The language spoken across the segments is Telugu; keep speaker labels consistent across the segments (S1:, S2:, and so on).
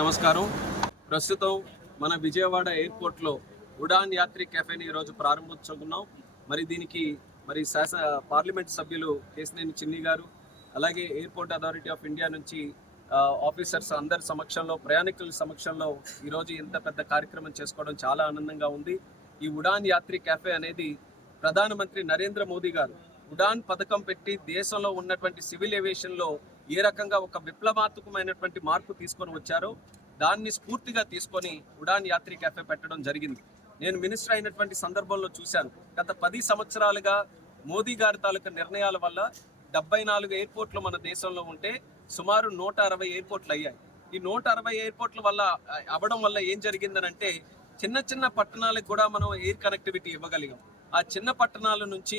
S1: నమస్కారం. ప్రస్తుతం మన విజయవాడ ఎయిర్పోర్ట్లో ఉడాన్ యాత్రి కెఫేని ఈరోజు ప్రారంభించుకున్నాం మరి దీనికి మరి శాసన పార్లమెంట్ సభ్యులు కేసినేని చిన్ని గారు అలాగే ఎయిర్పోర్ట్ అథారిటీ ఆఫ్ ఇండియా నుంచి ఆఫీసర్స్ అందరి సమక్షంలో ప్రయాణికుల సమక్షంలో ఈరోజు ఇంత పెద్ద కార్యక్రమం చేసుకోవడం చాలా ఆనందంగా ఉంది. ఈ ఉడాన్ యాత్రి కెఫే అనేది ప్రధానమంత్రి నరేంద్ర మోదీ గారు ఉడాన్ పథకం పెట్టి దేశంలో ఉన్నటువంటి సివిల్ ఏవియేషన్లో ఏ రకంగా ఒక విప్లవాత్మకమైనటువంటి మార్పు తీసుకొని వచ్చారో దాన్ని స్ఫూర్తిగా తీసుకొని ఉడాన్ యాత్రి కెఫే పెట్టడం జరిగింది. నేను మినిస్టర్ అయినటువంటి సందర్భంలో చూశాను. గత పది సంవత్సరాలుగా మోదీ గారి తాలూకా నిర్ణయాల వల్ల డెబ్బై నాలుగు ఎయిర్పోర్ట్లు మన దేశంలో ఉంటే సుమారు నూట అరవై ఎయిర్పోర్ట్లు అయ్యాయి. ఈ నూట అరవై ఎయిర్పోర్ట్ల వల్ల అవ్వడం వల్ల ఏం జరిగిందనంటే చిన్న చిన్న పట్టణాలకు కూడా మనం ఎయిర్ కనెక్టివిటీ ఇవ్వగలిగాం. ఆ చిన్న పట్టణాల నుంచి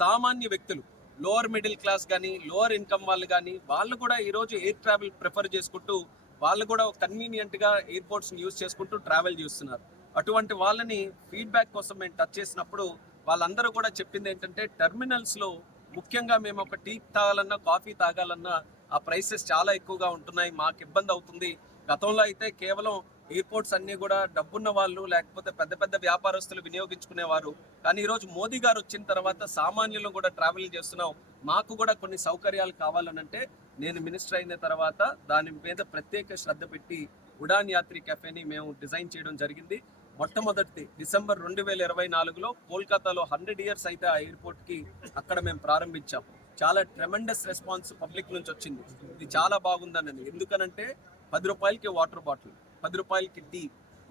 S1: సామాన్య వ్యక్తులు లోవర్ మిడిల్ క్లాస్ కానీ లోవర్ ఇన్కమ్ వాళ్ళు కానీ వాళ్ళు కూడా ఈరోజు ఎయిర్ ట్రావెల్ ప్రిఫర్ చేసుకుంటూ వాళ్ళు కూడా కన్వీనియంట్గా ఎయిర్పోర్ట్స్ని యూజ్ చేసుకుంటూ ట్రావెల్ చేస్తున్నారు. అటువంటి వాళ్ళని ఫీడ్బ్యాక్ కోసం మేము టచ్ చేసినప్పుడు వాళ్ళందరూ కూడా చెప్పింది ఏంటంటే టెర్మినల్స్లో ముఖ్యంగా మేము ఒక టీ తాగాలన్నా కాఫీ తాగాలన్నా ఆ ప్రైసెస్ చాలా ఎక్కువగా ఉంటున్నాయి మాకు ఇబ్బంది అవుతుంది. గతంలో అయితే కేవలం ఎయిర్పోర్ట్స్ అన్నీ కూడా డబ్బున్న వాళ్ళు లేకపోతే పెద్ద పెద్ద వ్యాపారస్తులు వినియోగించుకునేవారు. కానీ ఈరోజు మోదీ గారు వచ్చిన తర్వాత సామాన్యులు కూడా ట్రావెల్ చేస్తున్నాం. మాకు కూడా కొన్ని సౌకర్యాలు కావాలనంటే నేను మినిస్టర్ అయిన తర్వాత దాని మీద ప్రత్యేక శ్రద్ధ పెట్టి ఉడాన్ యాత్రి కెఫేని మేము డిజైన్ చేయడం జరిగింది. మొట్టమొదటి డిసెంబర్ రెండు వేల ఇరవై నాలుగులో కోల్కతాలో హండ్రెడ్ ఇయర్స్ అయితే ఆ ఎయిర్పోర్ట్కి అక్కడ మేము ప్రారంభించాం. చాలా ట్రెమెండస్ రెస్పాన్స్ పబ్లిక్ నుంచి వచ్చింది. ఇది చాలా బాగుందనండి ఎందుకనంటే పది రూపాయలకి వాటర్ బాటిల్. పది రూపాయలకి టీ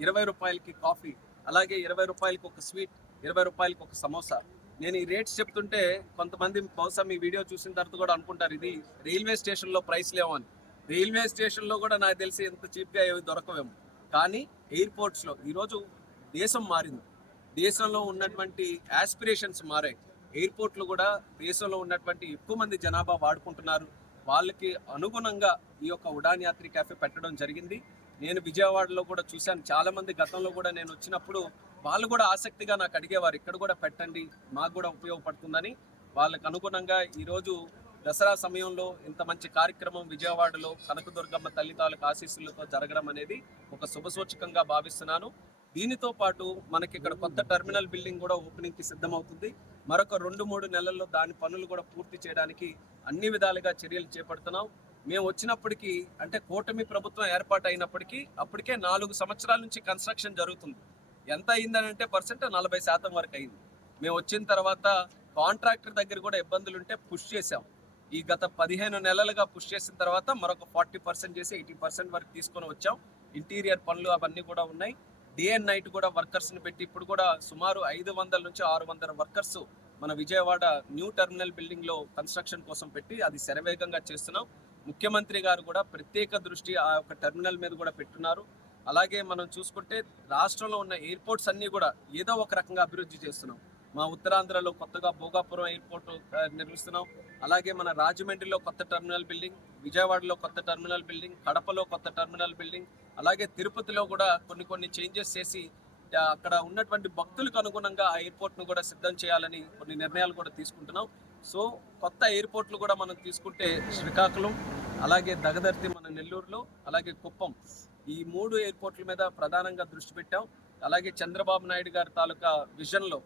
S1: ఇరవై రూపాయలకి కాఫీ అలాగే ఇరవై రూపాయలకి ఒక స్వీట్ ఇరవై రూపాయలకి ఒక సమోసా. నేను ఈ రేట్స్ చెప్తుంటే కొంతమంది బహుశా మీ వీడియో చూసిన తర్వాత కూడా అనుకుంటారు ఇది రైల్వే స్టేషన్లో ప్రైస్ లేవు అని. రైల్వే స్టేషన్లో కూడా నాకు తెలిసి ఎంత చీప్గా ఏవి దొరకవేమో. కానీ ఎయిర్పోర్ట్స్లో ఈరోజు దేశం మారింది. దేశంలో ఉన్నటువంటి యాస్పిరేషన్స్ మారాయి. ఎయిర్పోర్ట్లు కూడా దేశంలో ఉన్నటువంటి ఎక్కువ మంది జనాభా వాడుకుంటున్నారు. వాళ్ళకి అనుగుణంగా ఈ యొక్క ఉడాన్ యాత్రి క్యాఫే పెట్టడం జరిగింది. నేను విజయవాడలో కూడా చూశాను. చాలా మంది గతంలో కూడా నేను వచ్చినప్పుడు వాళ్ళు కూడా ఆసక్తిగా నాకు అడిగేవారు ఇక్కడ కూడా పెట్టండి మాకు కూడా ఉపయోగపడుతుందని. వాళ్ళకు అనుగుణంగా ఈరోజు దసరా సమయంలో ఇంత మంచి కార్యక్రమం విజయవాడలో కనకదుర్గమ్మ తల్లి తాలూకు ఆశీస్సులతో జరగడం అనేది ఒక శుభసూచకంగా భావిస్తున్నాను. దీనితో పాటు మనకి ఇక్కడ కొత్త టెర్మినల్ బిల్డింగ్ కూడా ఓపెనింగ్కి సిద్ధమవుతుంది. మరొక రెండు మూడు నెలల్లో దాని పనులు కూడా పూర్తి చేయడానికి అన్ని విధాలుగా చర్యలు చేపడుతున్నాం. మేము వచ్చినప్పటికీ అంటే కూటమి ప్రభుత్వం ఏర్పాటు అయినప్పటికీ అప్పటికే నాలుగు సంవత్సరాల నుంచి కన్స్ట్రక్షన్ జరుగుతుంది. ఎంత అయిందని అంటే పర్సెంట్ నలభై శాతం వరకు అయింది. మేము వచ్చిన తర్వాత కాంట్రాక్టర్ దగ్గర కూడా ఇబ్బందులు ఉంటే పుష్ చేసాం ఈ గత పదిహేను నెలలుగా పుష్ చేసిన తర్వాత మరొక ఫార్టీ పర్సెంట్ చేసి ఎయిటీ పర్సెంట్ వరకు తీసుకొని వచ్చాం. ఇంటీరియర్ పనులు అవన్నీ కూడా ఉన్నాయి. డే అండ్ నైట్ కూడా వర్కర్స్ని పెట్టి ఇప్పుడు కూడా సుమారు ఐదు వందల నుంచి ఆరు వందల వర్కర్స్ మన విజయవాడ న్యూ టెర్మినల్ బిల్డింగ్లో కన్స్ట్రక్షన్ కోసం పెట్టి అది శరవేగంగా చేస్తున్నాం. ముఖ్యమంత్రి గారు కూడా ప్రత్యేక దృష్టి ఆ యొక్క టెర్మినల్ మీద కూడా పెట్టున్నారు. అలాగే మనం చూసుకుంటే రాష్ట్రంలో ఉన్న ఎయిర్పోర్ట్స్ అన్నీ కూడా ఏదో ఒక రకంగా అభివృద్ధి చేస్తున్నాం. మా ఉత్తరాంధ్రలో కొత్తగా భోగాపురం ఎయిర్పోర్ట్ నిర్మిస్తున్నాం. అలాగే మన రాజమండ్రిలో కొత్త టెర్మినల్ బిల్డింగ్ విజయవాడలో కొత్త టెర్మినల్ బిల్డింగ్ కడపలో కొత్త టెర్మినల్ బిల్డింగ్ అలాగే తిరుపతిలో కూడా కొన్ని కొన్ని చేంజెస్ చేసి అక్కడ ఉన్నటువంటి భక్తులకు అనుగుణంగా ఆ ఎయిర్పోర్ట్ను కూడా సిద్ధం చేయాలని కొన్ని నిర్ణయాలు కూడా తీసుకుంటున్నాం. సో కొత్త ఎయిర్పోర్ట్లు కూడా మనం తీసుకుంటే శ్రీకాకుళం అలాగే దగదర్తి మన నెల్లూరులో అలాగే కుప్పం ఈ మూడు ఎయిర్పోర్ట్ల మీద ప్రధానంగా దృష్టి పెట్టాం. అలాగే చంద్రబాబు నాయుడు గారి తాలూకా విజన్లో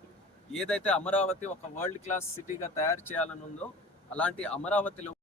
S1: ఏదైతే అమరావతి ఒక వరల్డ్ క్లాస్ సిటీగా తయారు చేయాలని ఉందో అలాంటి అమరావతిలో